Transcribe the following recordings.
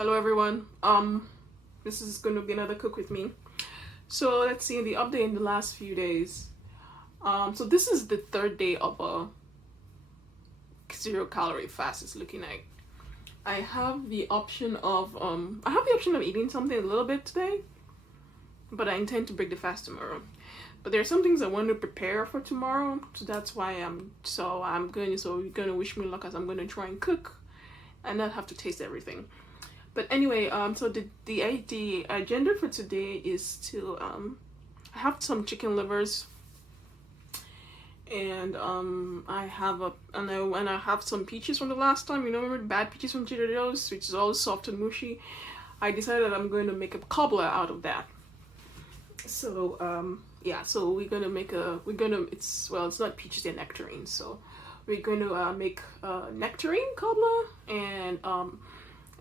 Hello everyone. This is going to be another cook with me. So let's see the update in the last few days. So this is the third day of a 0 calorie fast. It's looking like I have the option of eating something a little bit today, but I intend to break the fast tomorrow. But there are some things I want to prepare for tomorrow, so that's why you're gonna wish me luck as I'm gonna try and cook and not have to taste everything. But anyway, so the agenda for today is to I have some chicken livers, and I have some peaches from the last time. You know, remember the bad peaches from Trader Joe's, which is all soft and mushy. I decided that I'm going to make a cobbler out of that. So yeah, so it's not peaches, they're nectarines. So we're going to make nectarine cobbler and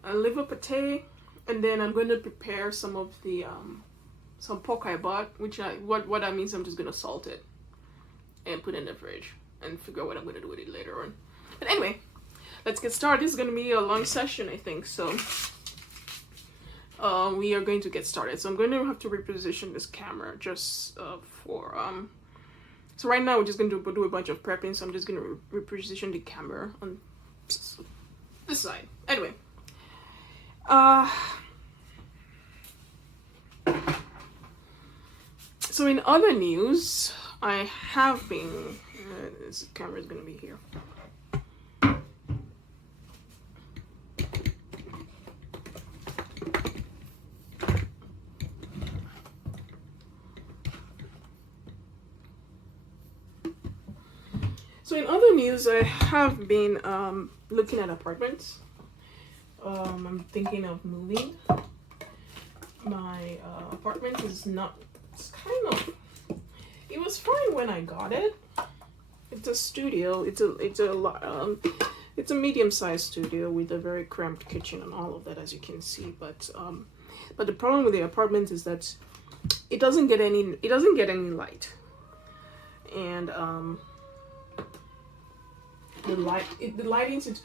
a liver pate, and then I'm going to prepare some of the some pork I bought, what that means I'm just going to salt it and put it in the fridge and figure out what I'm going to do with it later on. But anyway, let's get started. This is going to be a long session, I think, so we are going to get started. So I'm going to have to reposition this camera just for so right now we're just going to do a bunch of prepping, so I'm just going to reposition the camera on this side. Anyway, so in other news, I have been this camera is going to be here. So in other news, I have been looking at apartments. I'm thinking of moving. My apartment is not, it was fine when I got it. It's a studio. It's a medium-sized studio with a very cramped kitchen and all of that, as you can see. But the problem with the apartment is that it doesn't get any light, and the lighting,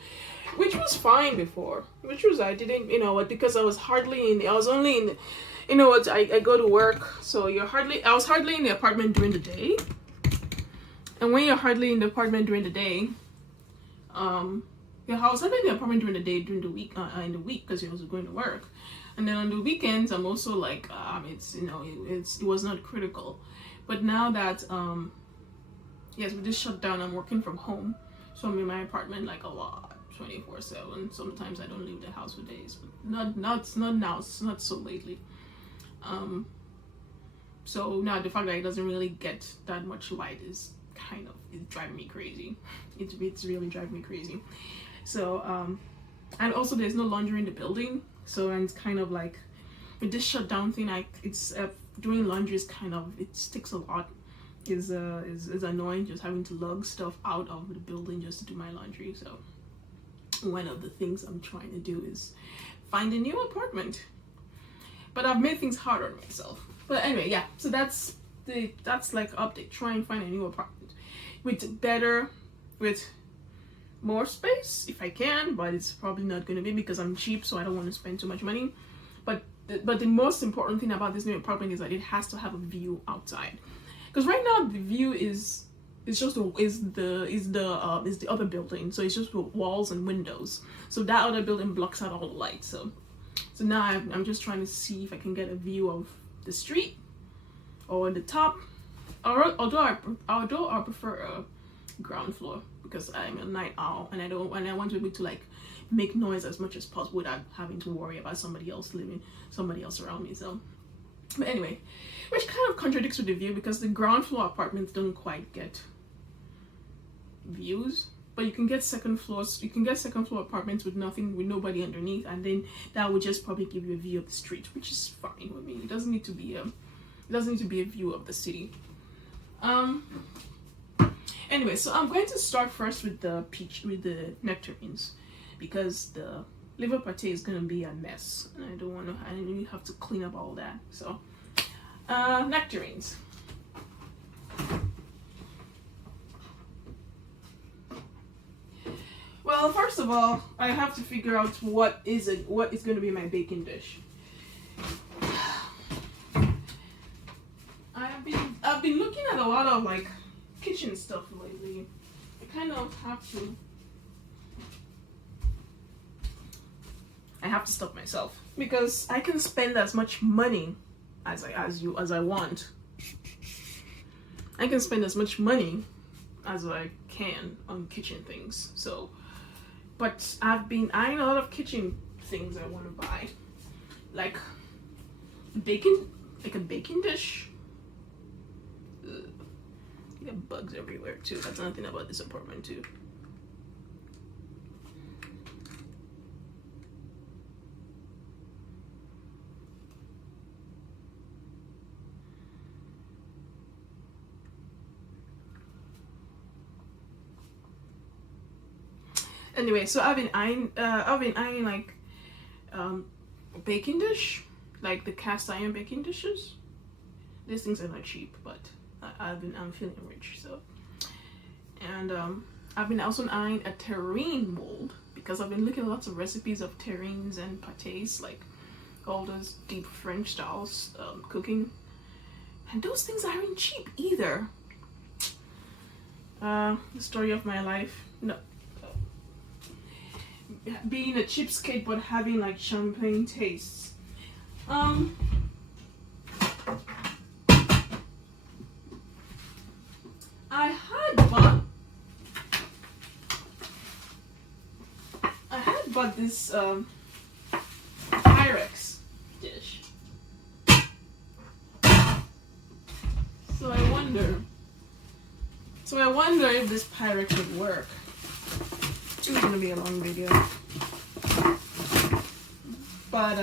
which was fine before, because I was only in, I go to work, so I was hardly in the apartment during the day. And when you're hardly in the apartment during the day, I was hardly in the apartment during the day, during the week, in the week, because I was going to work. And then on the weekends, I'm also like, it was not critical. But now that, yes, we just shut down, I'm working from home. So I'm in my apartment like a lot, 24/7. Sometimes I don't leave the house for days, but not now. It's not so lately. So now the fact that it doesn't really get that much light is driving me crazy. It's really driving me crazy. So and also there's no laundry in the building. So and it's kind of like with this shutdown thing, doing laundry is it takes a lot. Is annoying, just having to lug stuff out of the building just to do my laundry. So one of the things I'm trying to do is find a new apartment, but I've made things harder on myself. But anyway, yeah, so that's like update. Try and find a new apartment with more space if I can, but it's probably not going to be because I'm cheap, so I don't want to spend too much money. But the most important thing about this new apartment is that it has to have a view outside. Because right now the view is the other building, so it's just walls and windows. So that other building blocks out all the light. So now I'm just trying to see if I can get a view of the street or the top. Although I prefer a ground floor because I'm a night owl and I want to be able to like make noise as much as possible without having to worry about somebody else around me. So. But anyway, which kind of contradicts with the view because the ground floor apartments don't quite get views, but you can get second floor apartments with nobody underneath, and then that would just probably give you a view of the street, which is fine with me. It doesn't need to be a view of the city. Anyway, so I'm going to start first with the nectarines because the liver pate is gonna be a mess, and I really have to clean up all that. So, nectarines. Well, first of of all, I have to figure out what is going to be my baking dish. I've been looking at a lot of like kitchen stuff lately. I kind of have to stop myself because I can spend as much money as I want. I can spend as much money as I can on kitchen things. So, but I've been eyeing a lot of kitchen things I want to buy, like a baking dish. Ugh. You got bugs everywhere too. That's another thing about this apartment too. Anyway, so I've been eyeing like a baking dish, like the cast iron baking dishes. These things are not cheap, but I'm feeling rich, so. And I've been also eyeing a terrine mold because I've been looking at lots of recipes of terrines and pâtés, like all those deep French styles cooking, and those things aren't cheap either. The story of my life. No. Being a cheapskate but having like champagne tastes. I had bought this Pyrex dish. So I wonder if this Pyrex would work. It's gonna be a long video, but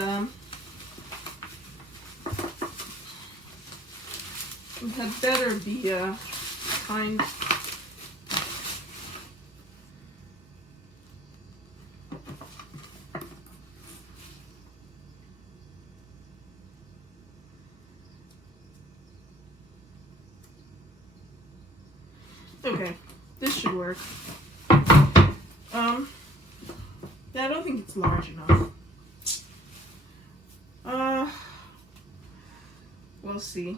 it had better be kind. Okay, this should work. Yeah, I don't think it's large enough. We'll see.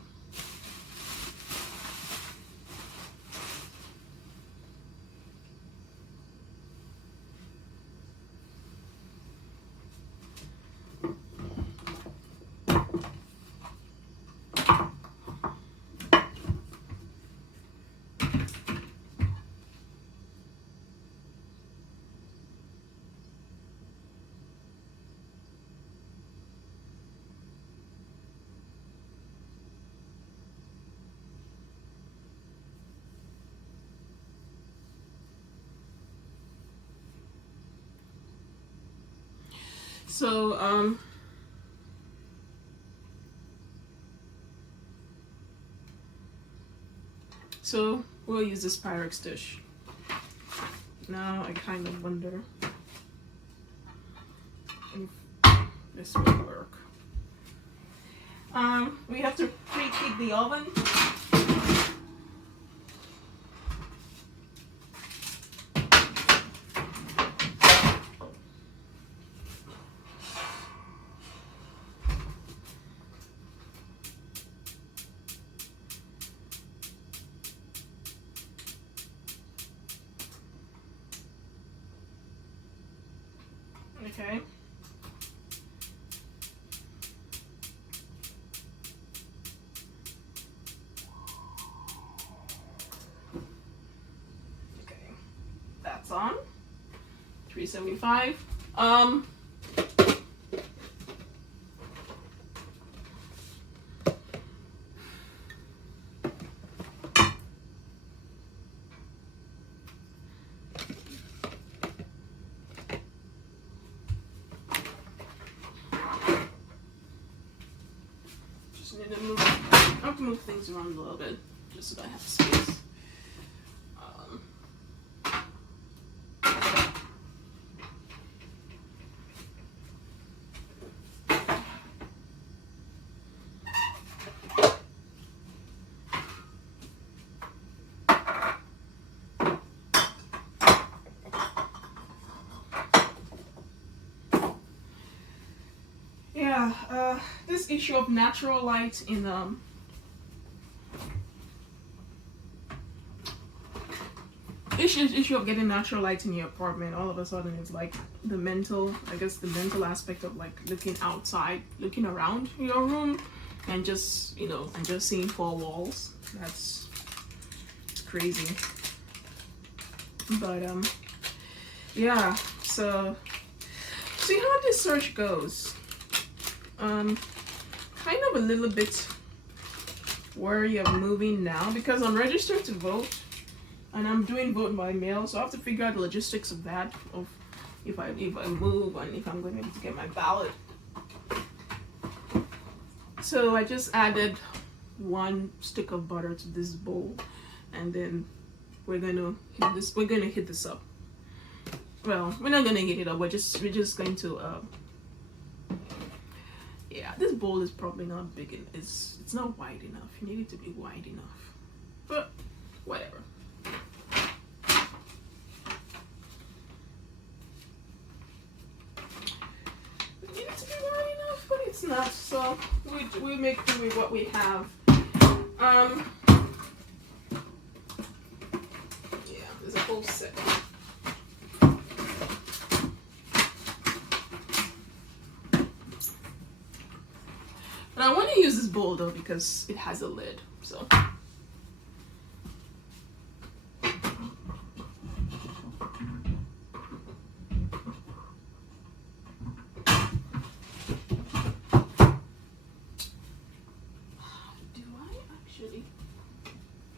So we'll use this Pyrex dish. Now I kind of wonder if this will work. We have to preheat the oven. Okay. Okay. That's on. 375. I have to move things around a little bit just so that I have space. yeah, this issue of natural light in issue of getting natural light in your apartment, all of a sudden it's like the mental, I guess the mental aspect of like looking outside, looking around your room, and just, you know, and just seeing four walls. That's crazy. But yeah, so see how this search goes. Kind of a little bit worried of moving now because I'm registered to vote and I'm doing vote by mail, so I have to figure out the logistics of that, of if I move and if I'm going to be able to get my ballot. So I just added 1 stick of butter to this bowl, and then we're gonna hit this up. Well, we're not gonna heat it up. We're just going to yeah, this bowl is probably not big enough. It's not wide enough. You need it to be wide enough, but whatever. You need it to be wide enough, but it's not. So we make do with what we have. Yeah, there's a whole set. But I want to use this bowl though because it has a lid. So.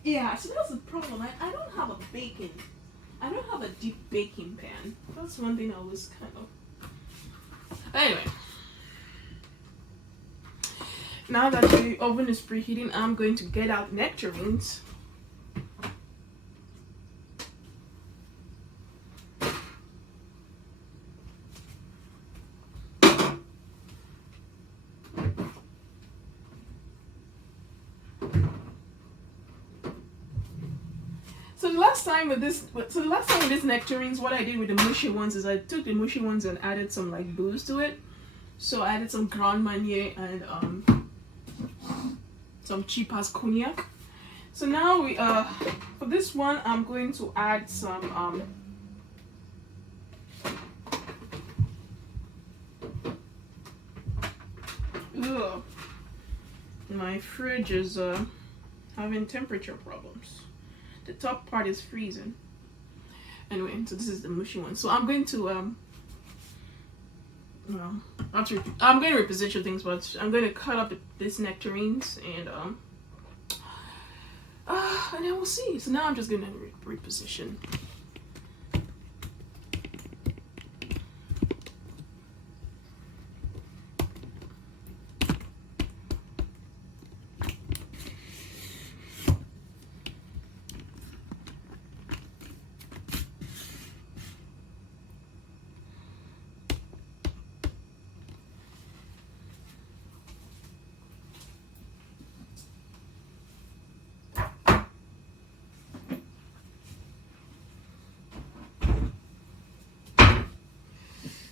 Yeah, so that's the problem. I don't have a baking. I don't have a deep baking pan. That's one thing I was kind of. Anyway. Now that the oven is preheating, I'm going to get out nectarines. So the last time with these nectarines, what I did with the mushy ones is I took the mushy ones and added some like booze to it. So I added some Grand Marnier and some cheap ass cognac. So now we for this one I'm going to add some ugh, my fridge is having temperature problems. The top part is freezing. Anyway, so this is the mushy one. So I'm going to I'm going to reposition things, but I'm going to cut up these nectarines and then we'll see. So now I'm just going to reposition.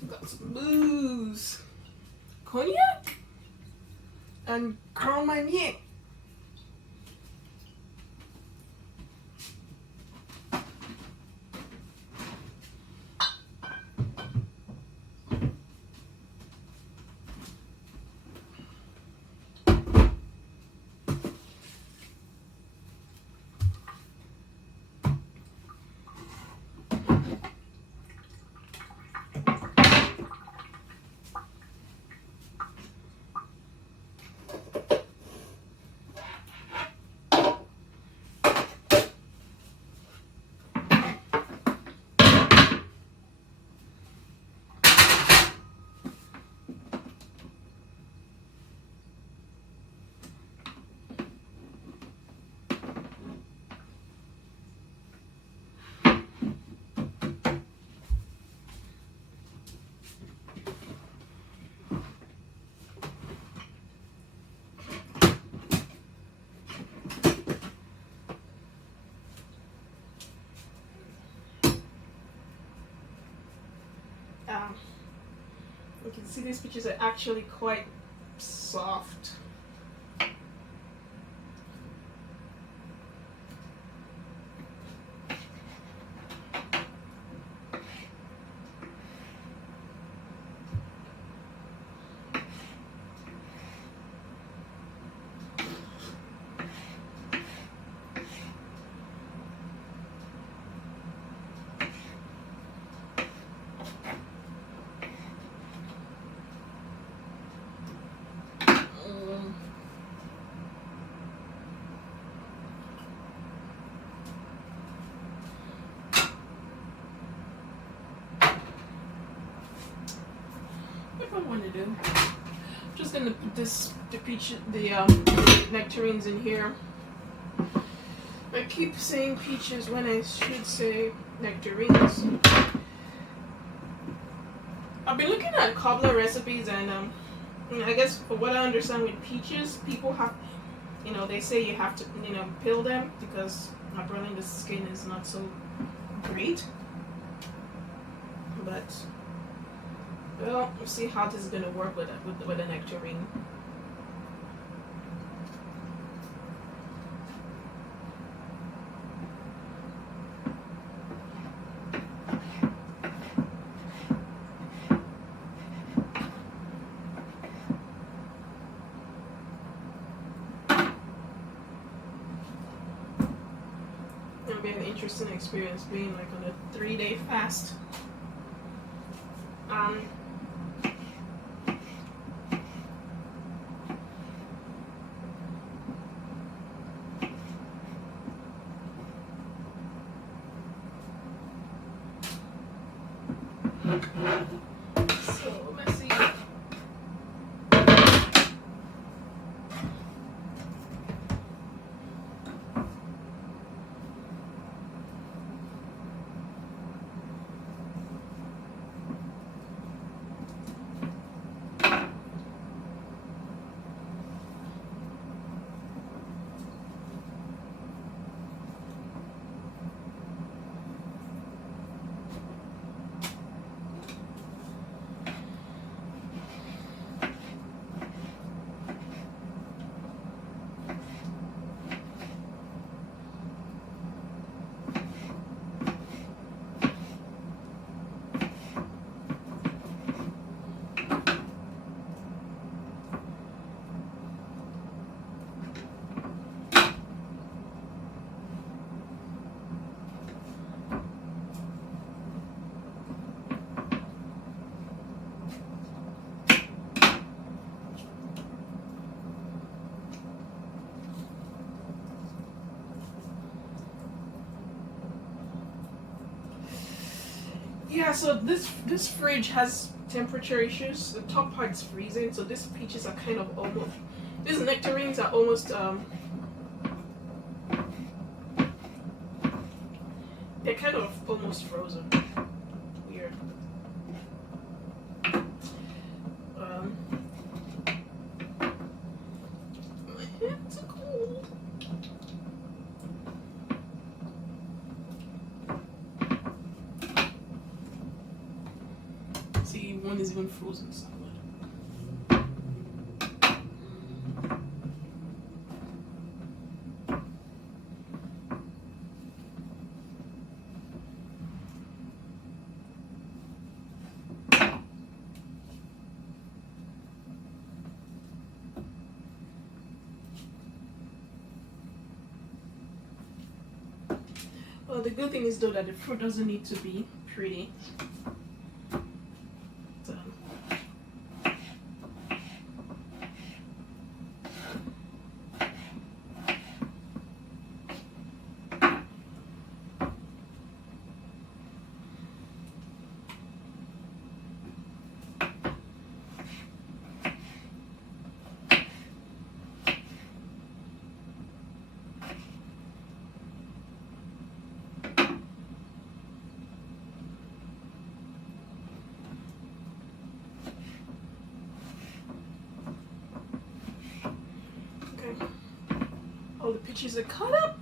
Got some booze, cognac, and Grand Marnier. See, these peaches are actually quite soft. What I want to do, I'm just gonna put the nectarines in here. I keep saying peaches when I should say nectarines. I've been looking at cobbler recipes, and I guess for what I understand with peaches, people have, they say you have to, peel them because apparently the skin is not so great. But well, we'll see how this is gonna work with a nectarine. It'll be an interesting experience being like on a 3-day fast. So messy. Yeah, so this fridge has temperature issues. The top part's freezing, so these peaches are kind of almost. These nectarines are almost. They're kind of almost frozen. Weird. My hands are cold. See, one is even frozen solid. Well, the good thing is though that the fruit doesn't need to be pretty. So. All the peaches are cut up.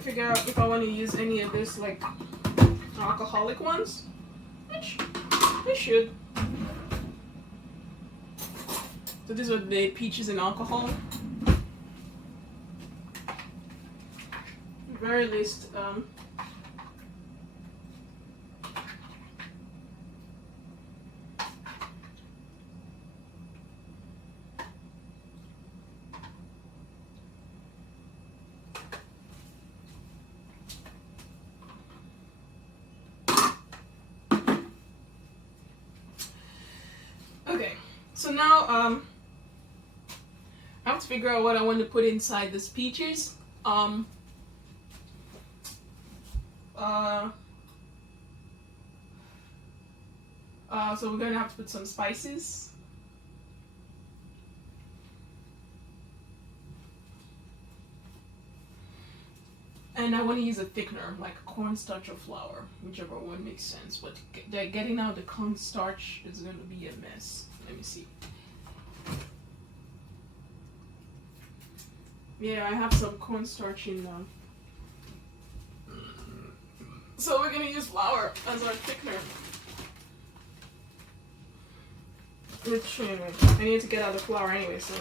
to figure out if I want to use any of this like alcoholic ones, which I should. So these are the peaches and alcohol. At very least, okay. So now, I have to figure out what I want to put inside these peaches. So we're gonna have to put some spices. And I want to use a thickener, like cornstarch or flour, whichever one makes sense. But getting out the cornstarch is gonna be a mess. Let me see. Yeah, I have some cornstarch in them. So we're gonna use flour as our thickener. Which, anyway, I need to get out the flour anyway, so.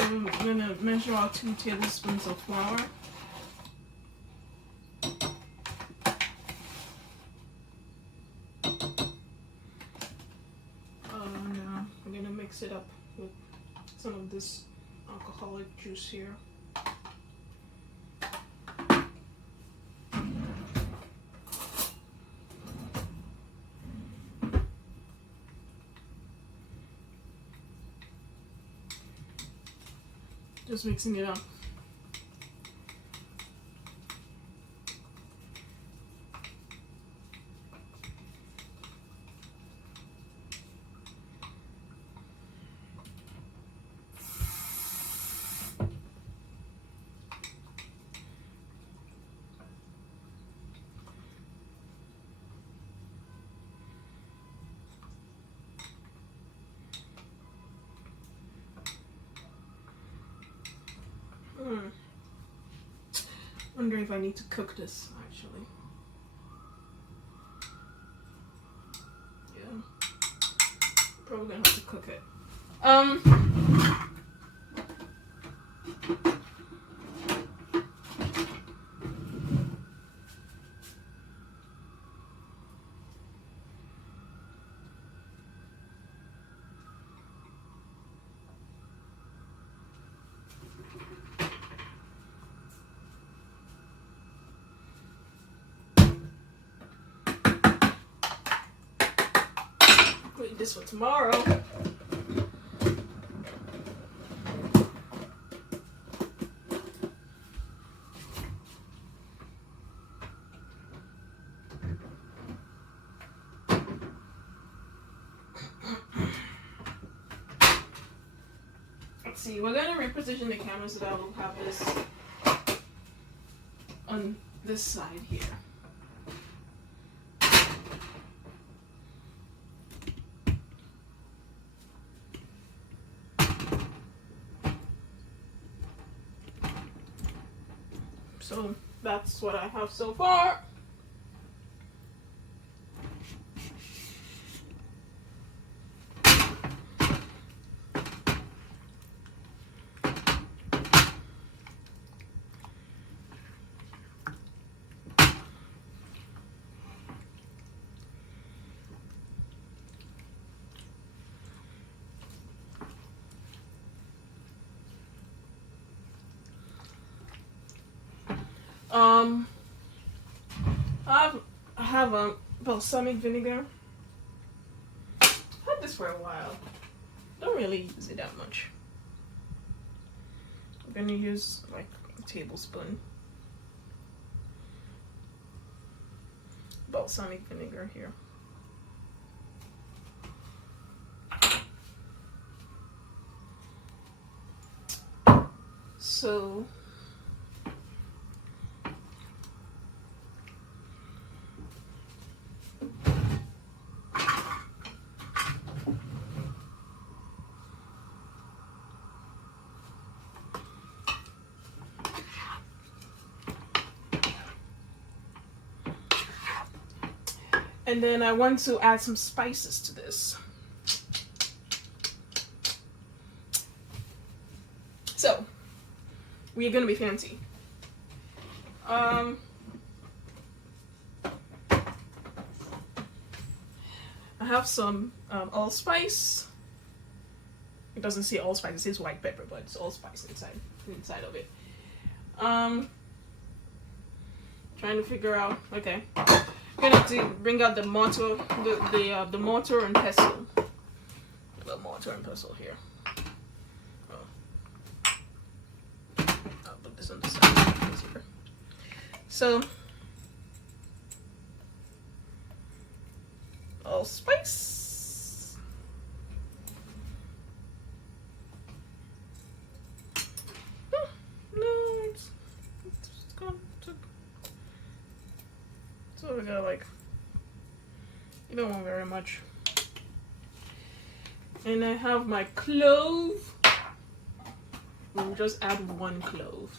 I'm gonna measure out 2 tablespoons of flour. And I'm gonna mix it up with some of this alcoholic juice here. Just mixing it up. Wondering if I need to cook this actually. Yeah, probably gonna have to cook it. Wait, this for tomorrow. Let's see, we're gonna reposition the camera so that we'll have this on this side here. So that's what I have so far. I have a balsamic vinegar. I've had this for a while. Don't really use it that much. gonna use like a tablespoon balsamic vinegar here. So and then I want to add some spices to this. So we're gonna be fancy. I have some allspice. It doesn't say allspice, it says white pepper, but it's allspice inside of it. Trying to figure out. Okay, I'm gonna bring out the mortar, the mortar and pestle. The mortar and pestle here. I'll put this on the side. Easier. So, allspice. Oh, no, it's gone. So we got like, you don't want very much. And I have my clove. We'll just add 1 clove.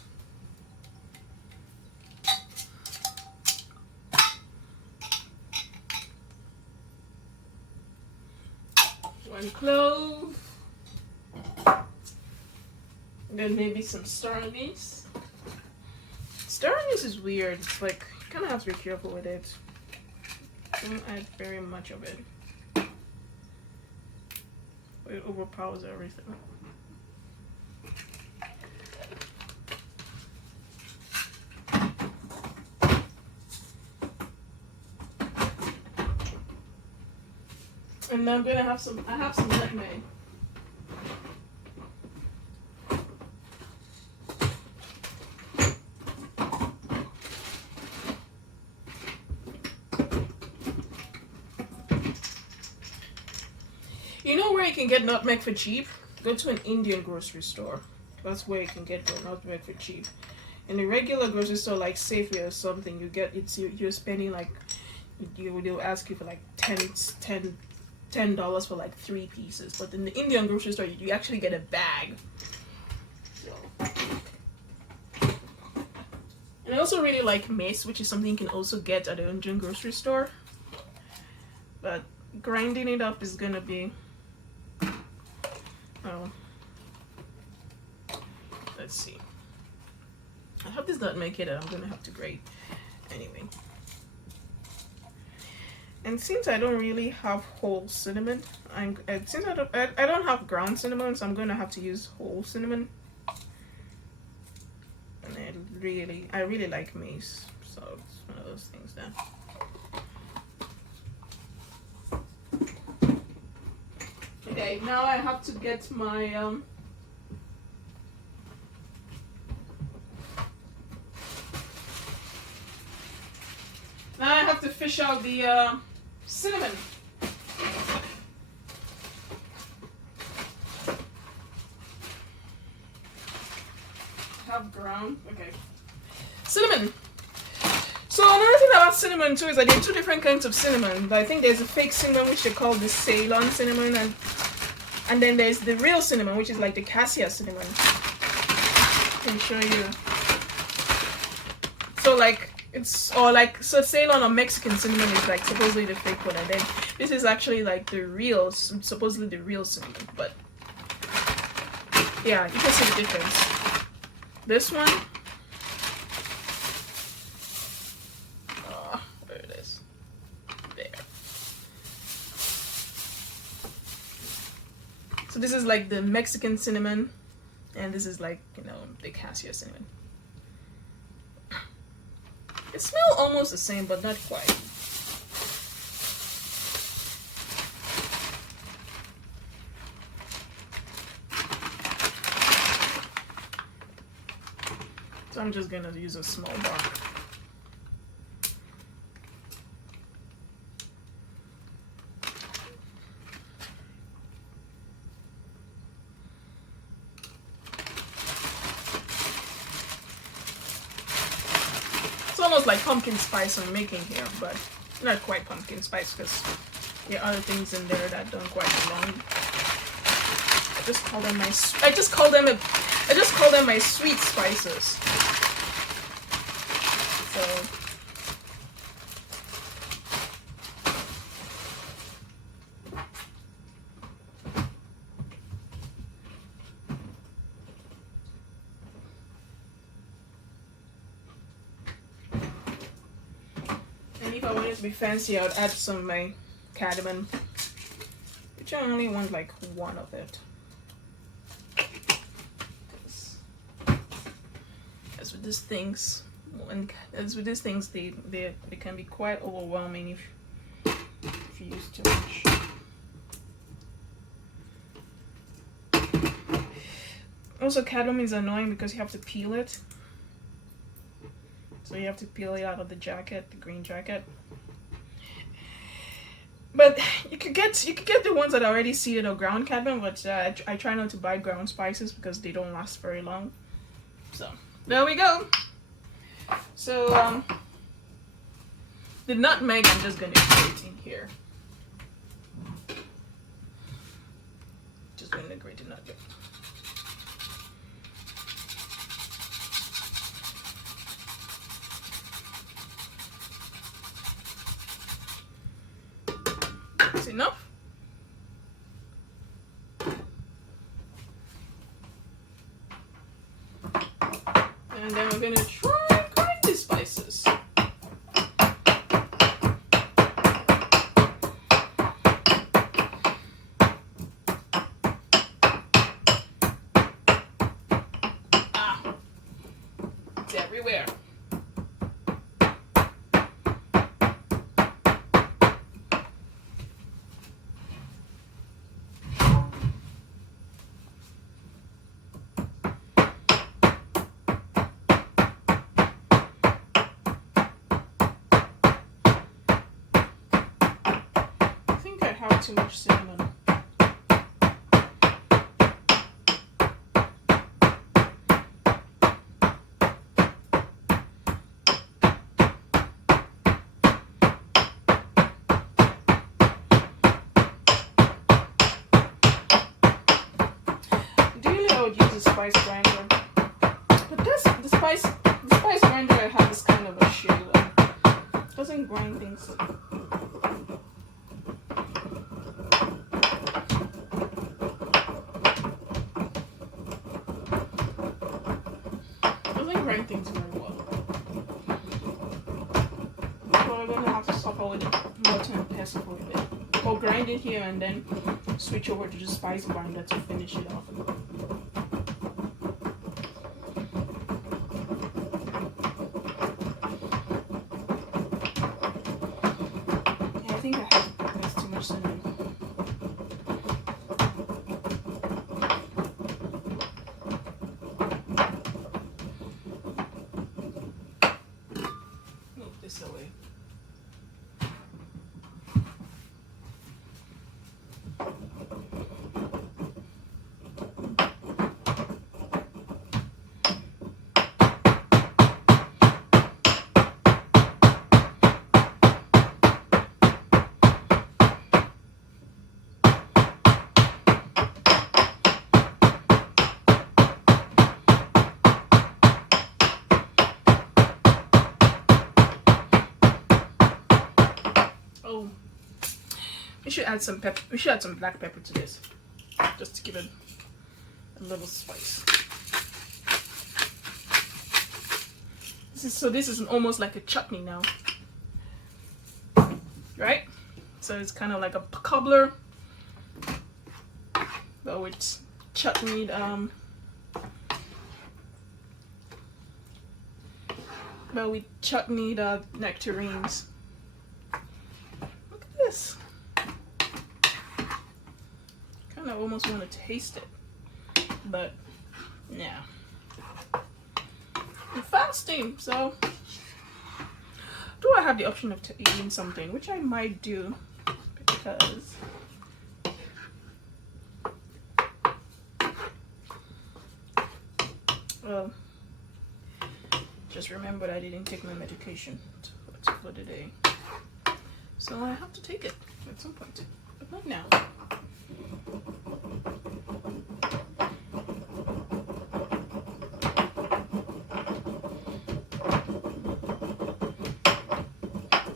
One clove. And then maybe some star anise. Star anise is weird. It's like, you kind of have to be careful with it. Don't add very much of it. It overpowers everything. And then I'm gonna have some. I have some nutmeg. You know where you can get nutmeg for cheap? Go to an Indian grocery store. That's where you can get the nutmeg for cheap. In a regular grocery store like Safeway or something, you get you're spending like they'll ask you for like $10 for like 3 pieces, but in the Indian grocery store you actually get a bag. So. And I also really like mace, which is something you can also get at the Indian grocery store, but grinding it up is gonna be let's see, I have this nutmeg here that I'm gonna have to grate anyway. And since I don't really have whole cinnamon, since I don't have ground cinnamon, so I'm gonna have to use whole cinnamon. And I really like mace, so it's one of those things there. Okay, now I have to get my now I have to fish out the cinnamon. Have ground. Okay. Cinnamon. So another thing about cinnamon too is that there are 2 different kinds of cinnamon. I think there's a fake cinnamon which they call the Ceylon cinnamon, and then there's the real cinnamon, which is like the cassia cinnamon. I can show you. So like so Ceylon or Mexican cinnamon is like supposedly the fake one, and then this is actually like the real, supposedly the real cinnamon. But yeah, you can see the difference. This one, where it is, there. So this is like the Mexican cinnamon, and this is like, you know, the cassia cinnamon. It smells almost the same, but not quite. I'm just gonna use a small bar. It's almost like pumpkin spice I'm making here, but not quite pumpkin spice because there are other things in there that don't quite belong. I just call them my sweet spices. So and if I wanted to be fancy, I would add some of my cardamom, which I only want like one of it. As with these things, they can be quite overwhelming if you use too much. Also, cardamom is annoying because you have to peel it. So you have to peel it out of the jacket, the green jacket. But you could get the ones that are already seeded or ground cardamom, but I try not to buy ground spices because they don't last very long. So there we go. So the nutmeg I'm just gonna grate in here. Just gonna grate the nutmeg. That's enough. And then we're gonna try and grind the spices. It's everywhere. Have too much cinnamon. Ideally, I would use a spice grinder, but the spice grinder I have is kind of a shit. It doesn't grind things. Grind things very well. So I'm gonna have to suffer with water and pestle for a bit. Or grind it here and then switch over to the spice grinder to finish it off. Yeah, I think that's too much cinnamon. Away. Oh, we should add some pepper. We should add some black pepper to this, just to give it a little spice. This is almost like a chutney now, right? So it's kind of like a cobbler, but with chutneyed nectarines. Look at this. Kind of almost want to taste it, but yeah. I'm fasting, so do I have the option of eating something, which I might do, because well, just remembered I didn't take my medication for the day, so I have to take it at some point, but not now.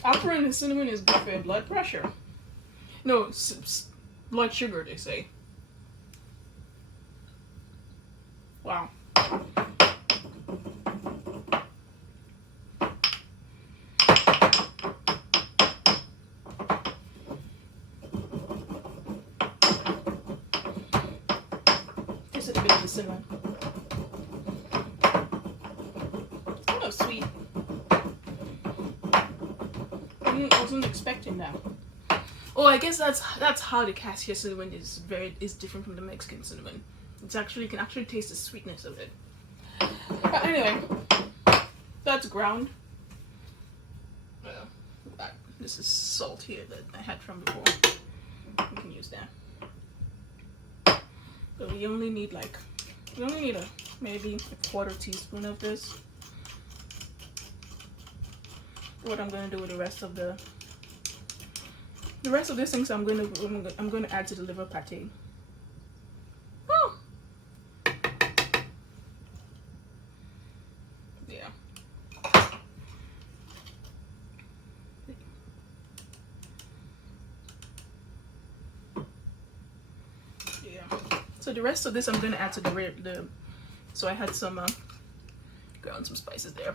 Aspirin and cinnamon is good for your blood pressure. No, blood sugar, they say. Wow. Just a bit of the cinnamon. Oh, sweet. I wasn't expecting that. Oh, I guess that's how the cassia cinnamon is different from the Mexican cinnamon. You can actually taste the sweetness of it. But anyway, that's ground. This is salt here that I had from before. We can use that. So we only need maybe a quarter teaspoon of this. What I'm gonna do with the rest of these things, I'm gonna add to the liver pate. Oh. Yeah. Yeah. So the rest of this I'm gonna add to the. So I had some ground some spices there.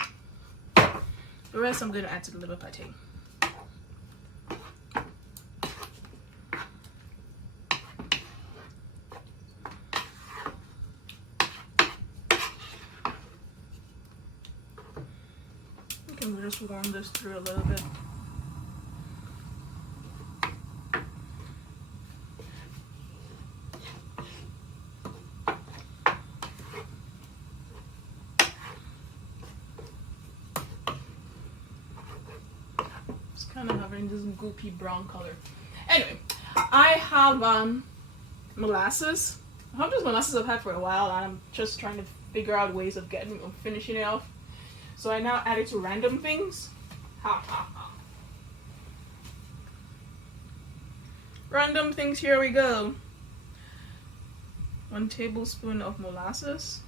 The rest I'm going to add to the liver pate. We can just warm this through a little bit. Kind of having this goopy brown color. Anyway, I have molasses. I have this molasses I've had for a while, and I'm just trying to figure out ways of finishing it off. So I now add it to random things. Ha ha ha. Random things. Here we go. 1 tablespoon of molasses.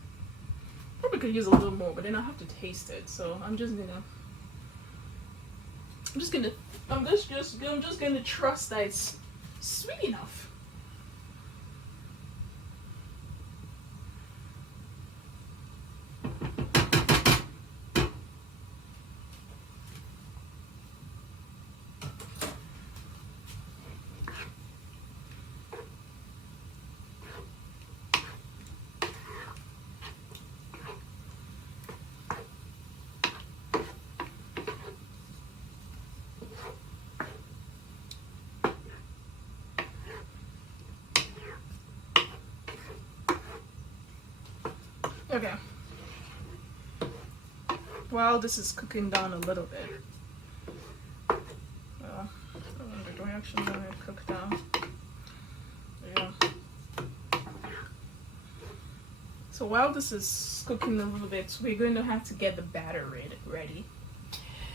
Probably could use a little more, but then I'll have to taste it. So I'm just gonna trust that it's sweet enough. Okay. While this is cooking down a little bit, do I actually want to cook down? Yeah. So while this is cooking a little bit, we're going to have to get the batter ready.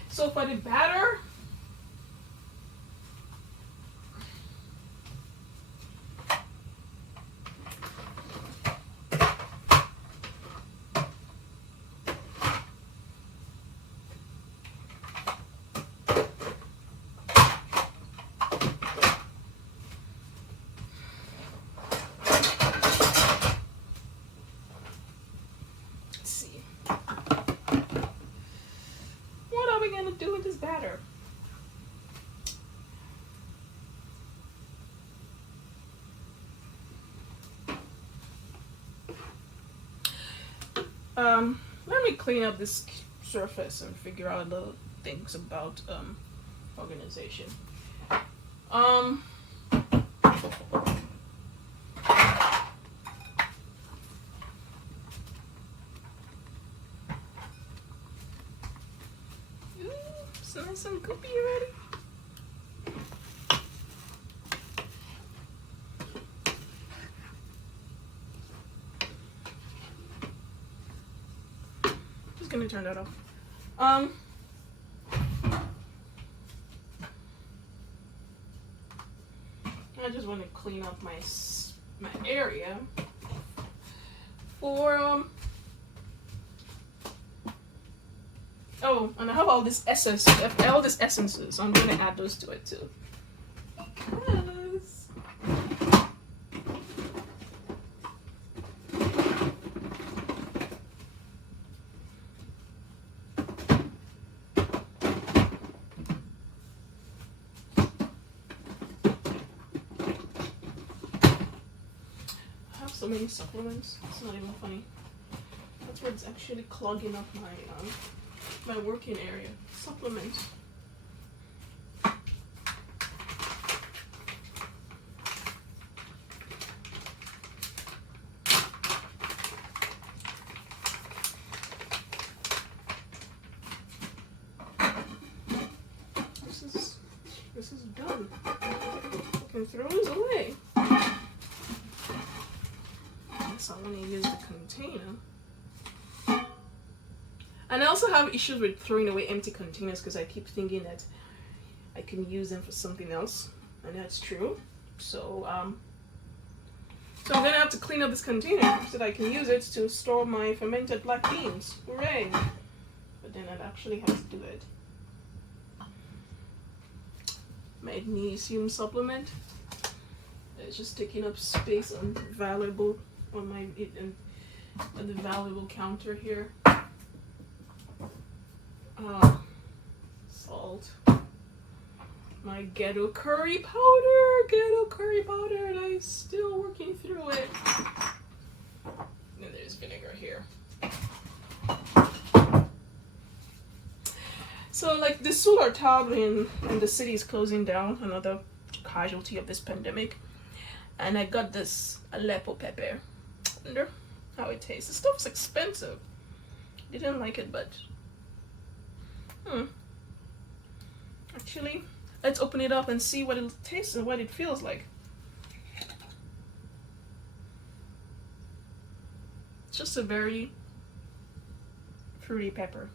So for the batter, do with this batter? Let me clean up this surface and figure out little things about organization. nice and goopy already. Just gonna turn that off. I just want to clean up my area for oh, and I have all this essence, all these essences. So I'm gonna add those to it too. Yes. So many supplements. It's not even funny. That's what's actually clogging up my working area. Supplements. This is done. I can throw this away. So I'm going to use the container. And I also have issues with throwing away empty containers because I keep thinking that I can use them for something else, and that's true. So I'm going to have to clean up this container so that I can use it to store my fermented black beans. Hooray! But then I'd actually have to do it. Magnesium supplement. It's just taking up space on valuable on the valuable counter here. Salt. My ghetto curry powder, and I'm still working through it. And there's vinegar here. So like the solar tub and the city is closing down, another casualty of this pandemic. And I got this Aleppo pepper. I wonder how it tastes. This stuff's expensive. Didn't like it, but actually, let's open it up and see what it tastes and what it feels like. It's just a very fruity pepper.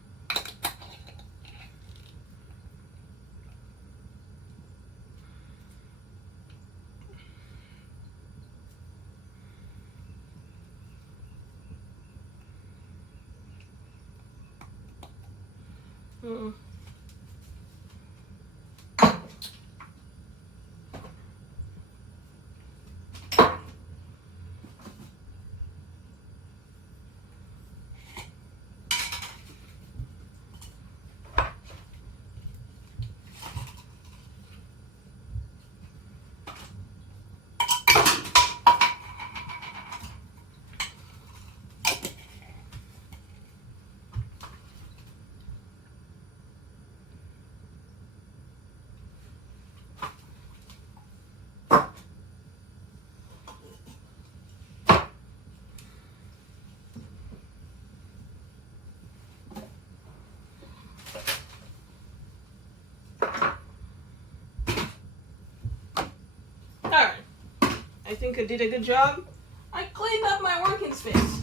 I think I did a good job. I cleaned up my working space.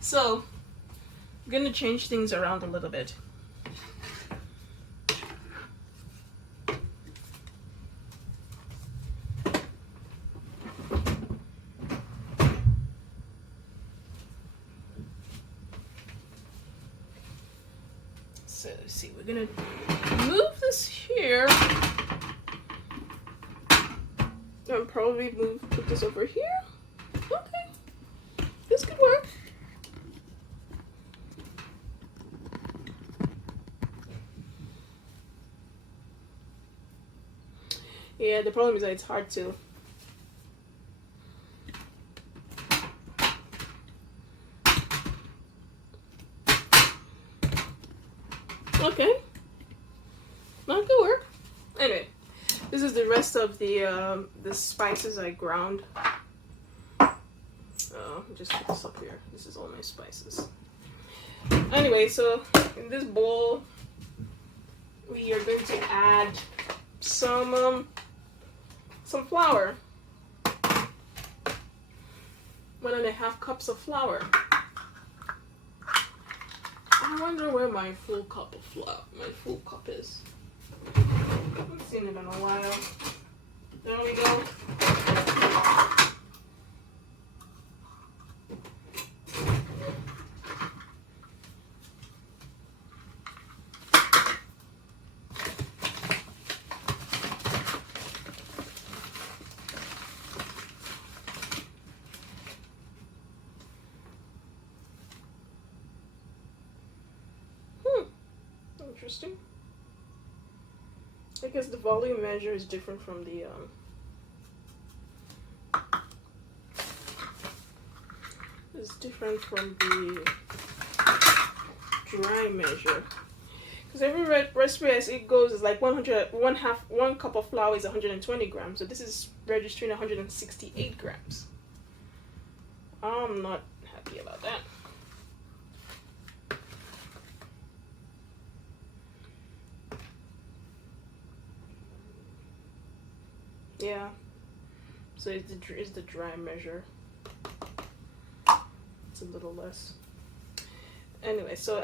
So, I'm gonna change things around a little bit. So, let's see, we're gonna move this here. And probably put this over here. Okay, this could work. Yeah, the problem is that it's hard to. Okay, that could work. Anyway. This is the rest of the spices I ground. Just put this up here. This is all my spices. Anyway, so in this bowl, add some flour. 1.5 cups of flour. I wonder where my full cup of flour, my full cup is. I haven't seen it in a while. There we go. Interesting. I guess the volume measure is different from the dry measure. Because every recipe as it goes is like 1 cup of flour is 120 grams. So this is registering 168 grams. I'm not happy about that. Yeah, so it's the dry measure. It's a little less. Anyway, so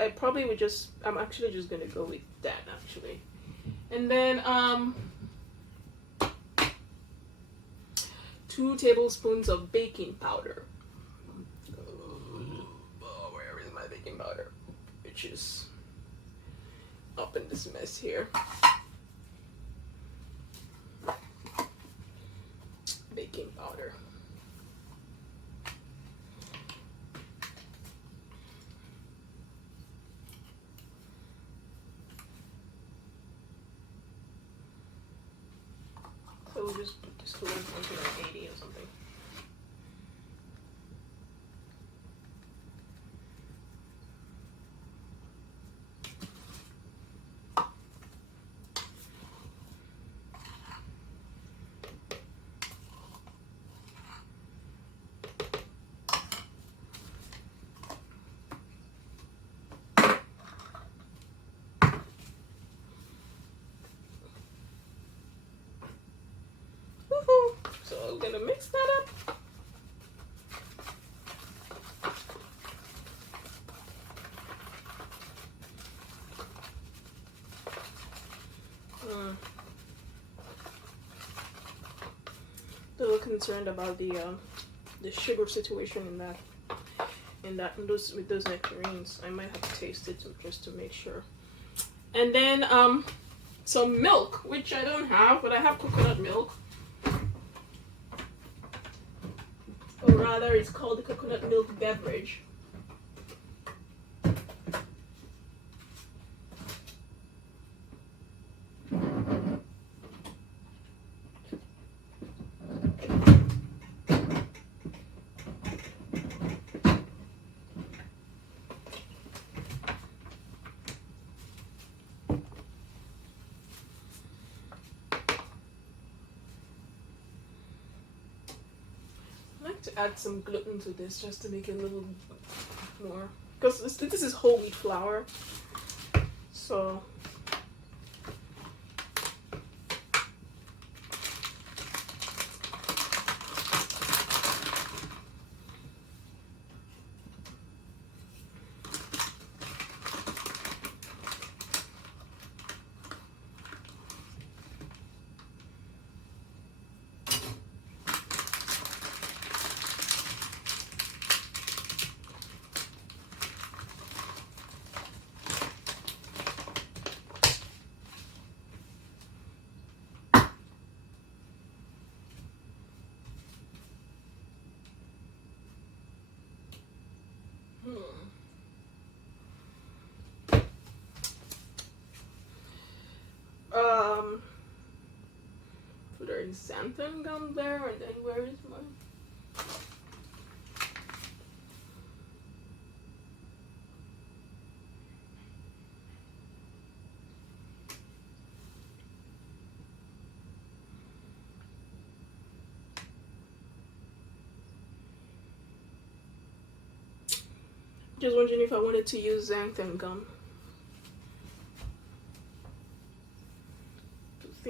I'm actually just gonna go with that actually. And then 2 tablespoons of baking powder. Oh, where is my baking powder? Which is up in this mess here. Baking powder. So we'll just put this to 180 or something. So I'm gonna mix that up. A little concerned about the sugar situation with those nectarines. I might have to taste it just to make sure. And then some milk, which I don't have, but I have coconut milk. Or rather, it's called the coconut milk beverage. To add some gluten to this just to make it a little more, because this is whole wheat flour, so so there is xanthan gum there, and then where is mine? Just wondering if I wanted to use xanthan gum.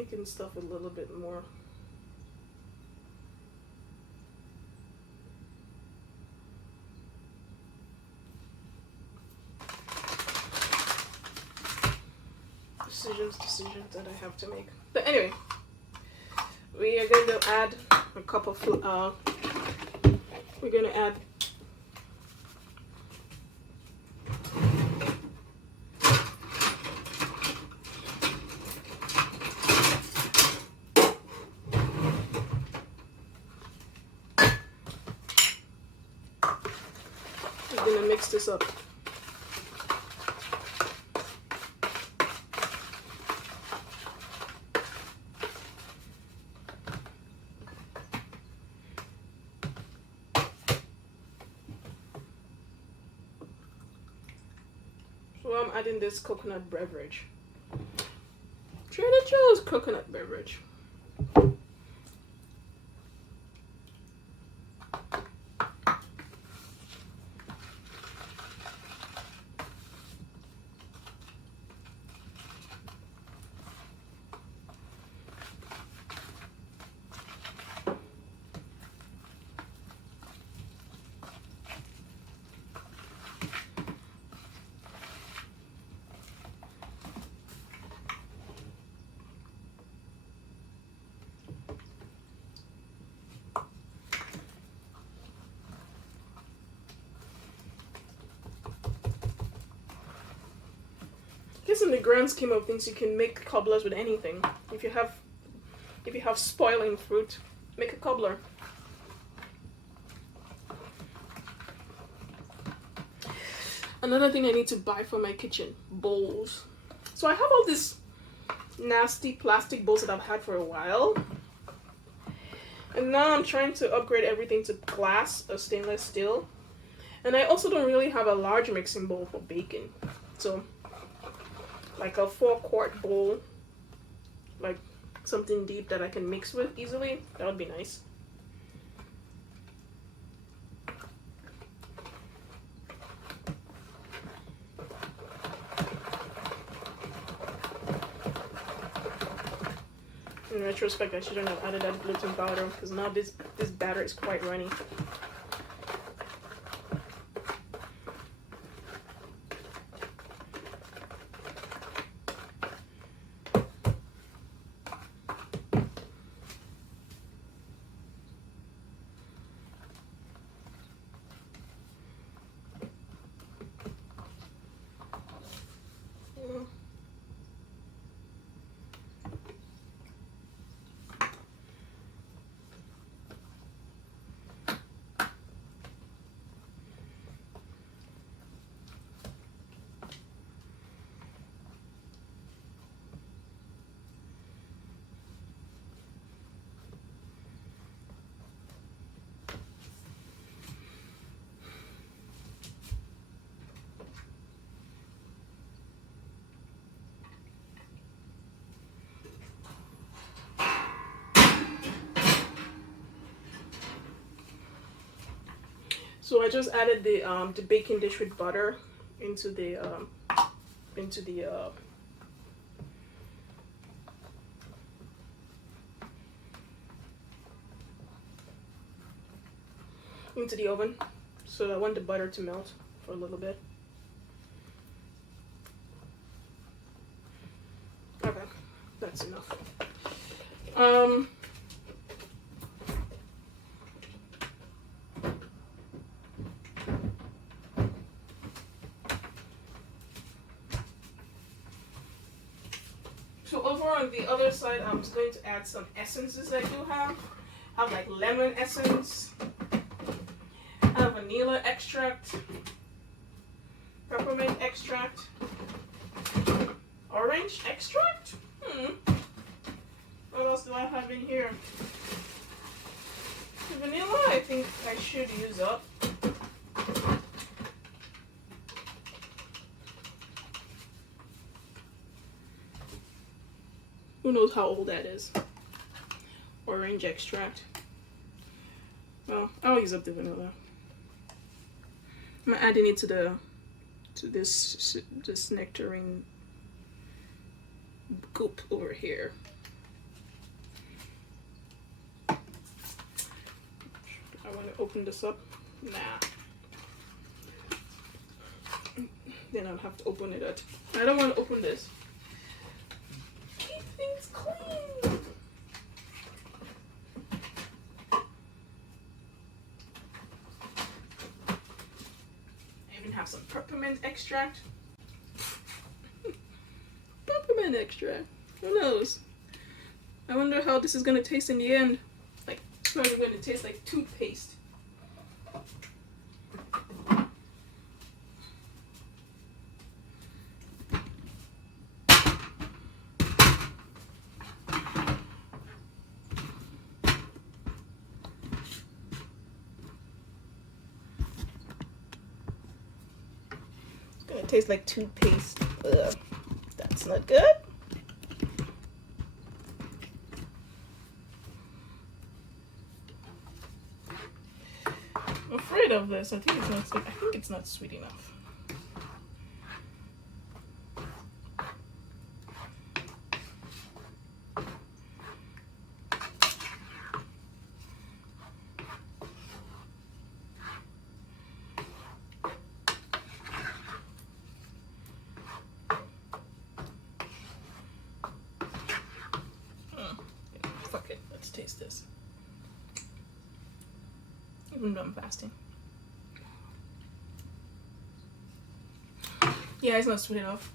thinking stuff a little bit more. Decisions that I have to make. But anyway, we are going to add a cup of we're going to add we're going to mix this up. So I'm adding this coconut beverage. Trader Joe's coconut beverage. I guess in the grand scheme of things, you can make cobblers with anything. If you have spoiling fruit, make a cobbler. Another thing I need to buy for my kitchen, bowls. So I have all these nasty plastic bowls that I've had for a while. And now I'm trying to upgrade everything to glass or stainless steel. And I also don't really have a large mixing bowl for baking. So like a 4-quart bowl, like something deep that I can mix with easily, that would be nice. In retrospect, I shouldn't have added that gluten powder because now this batter is quite runny. So I just added the baking dish with butter into the oven. So I want the butter to melt for a little bit. Okay, that's enough. So over on the other side, I'm just going to add some essences I do have. I have like lemon essence, I have vanilla extract, peppermint extract, orange extract. What else do I have in here? The vanilla, I think I should use up. Who knows how old that is? Orange extract. Well, I'll use up the vanilla. I'm adding it to this nectarine goop over here. open this up? Nah. Then I'll have to open it up. I don't want to open this. Keep things clean. I even have some peppermint extract. Peppermint extract. Who knows? I wonder how this is going to taste in the end. Like, it's probably going to taste like toothpaste. It's going to taste like toothpaste. Ugh, that's not good. I'm afraid of this. I think it's not sweet. I think it's not sweet enough. Fuck it. Let's taste this. Even though I'm fasting. Yeah, it's not sweet enough.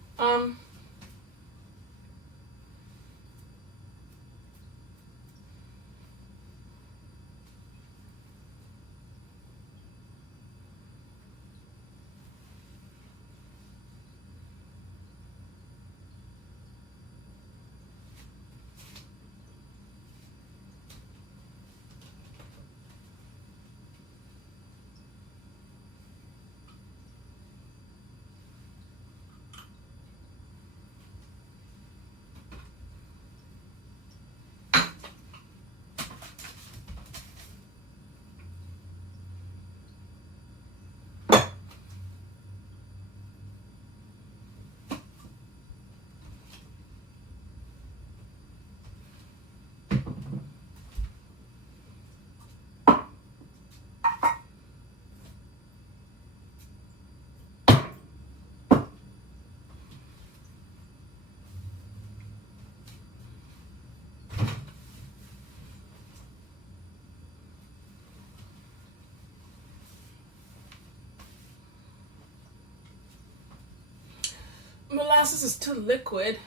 Molasses is too liquid,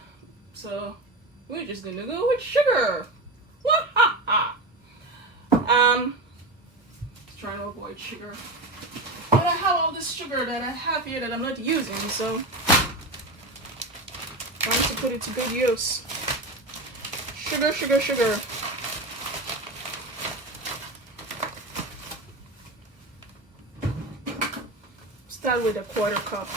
so we're just gonna go with sugar. Trying to avoid sugar. But I have all this sugar that I have here that I'm not using, so I have to put it to good use. Sugar, sugar, sugar. Start with a 1/4 cup.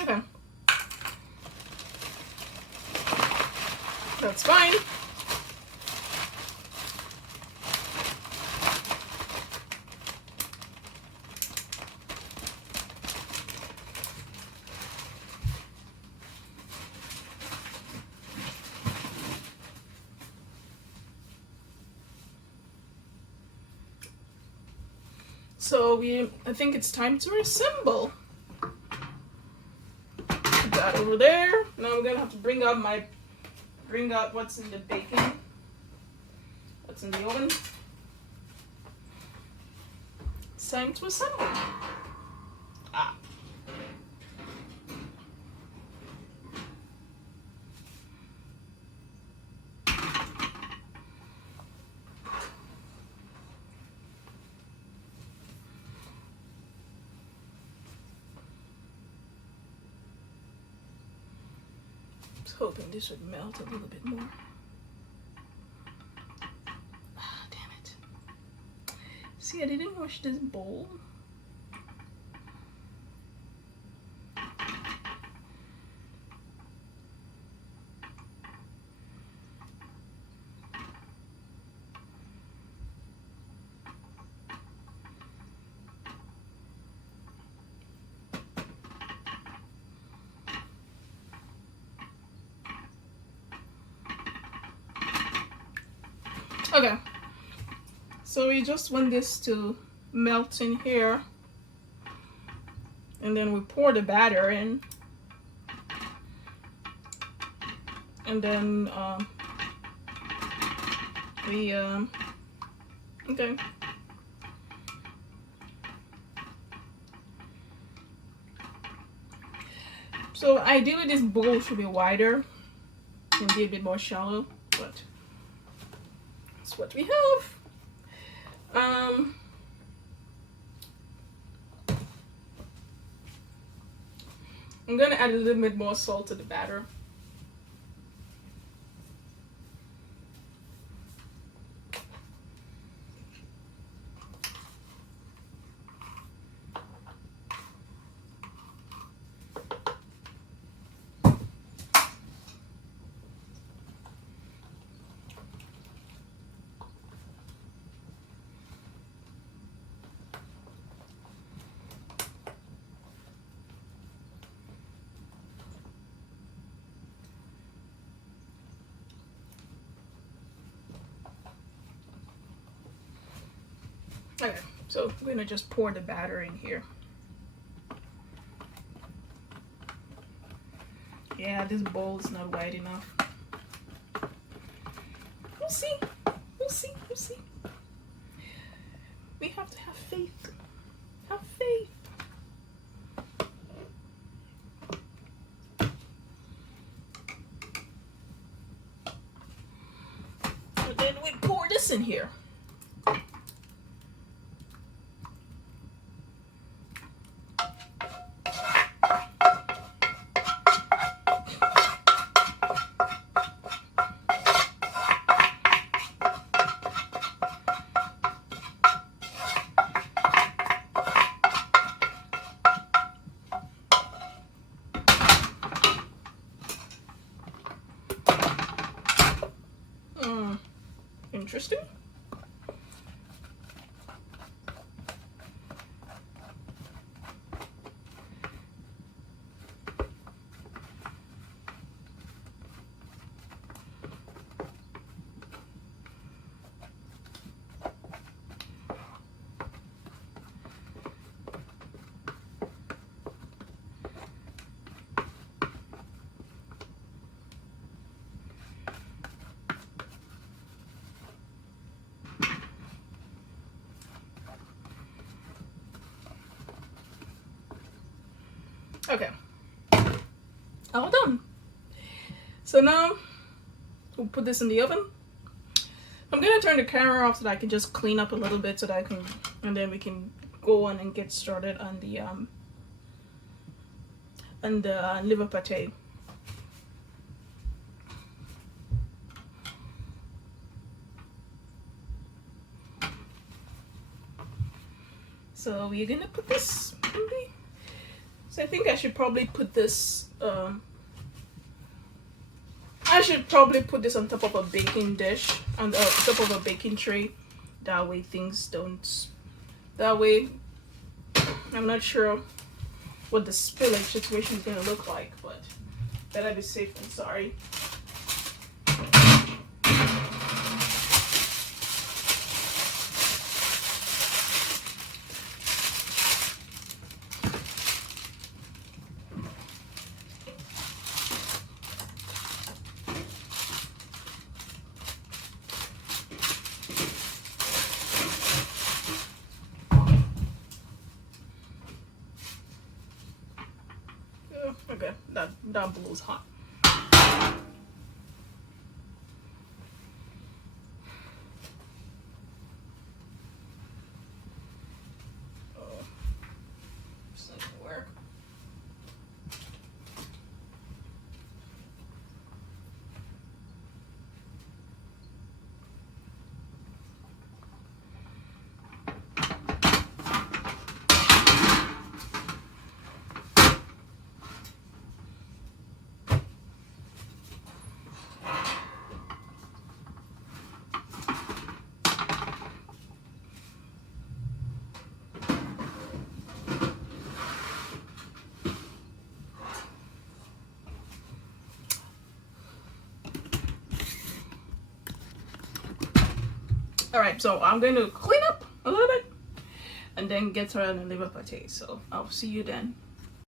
Okay. That's fine. So I think it's time to assemble. Put that over there. Now I'm gonna have to bring out what's in the bacon. What's in the oven. It's time to assemble. Ah. hoping this would melt a little bit more. Ah, damn it. See, I didn't wash this bowl. Okay, so we just want this to melt in here, and then we pour the batter in, and then okay. So ideally this bowl should be wider and be a bit more shallow, but that's what we have. I'm gonna add a little bit more salt to the batter. Okay, so we're gonna just pour the batter in here. Yeah, this bowl is not wide enough. We'll see. We'll see. We'll see. We have to have faith. Have faith. And then we pour this in here. Interesting. Okay, all done. So now we'll put this in the oven. I'm gonna turn the camera off so that I can just clean up a little bit, so that I can, and then we can go on and get started on the liver pate. So we're gonna put this. So I think I should probably put this. I should probably put this on top of a baking dish, on top of a baking tray. That way things don't. That way, I'm not sure what the spillage situation is gonna look like, but better be safe than sorry. Okay, that blows hot. Oh, this doesn't work. All right, so I'm going to clean up a little bit and then get started on the liver pate. So I'll see you then.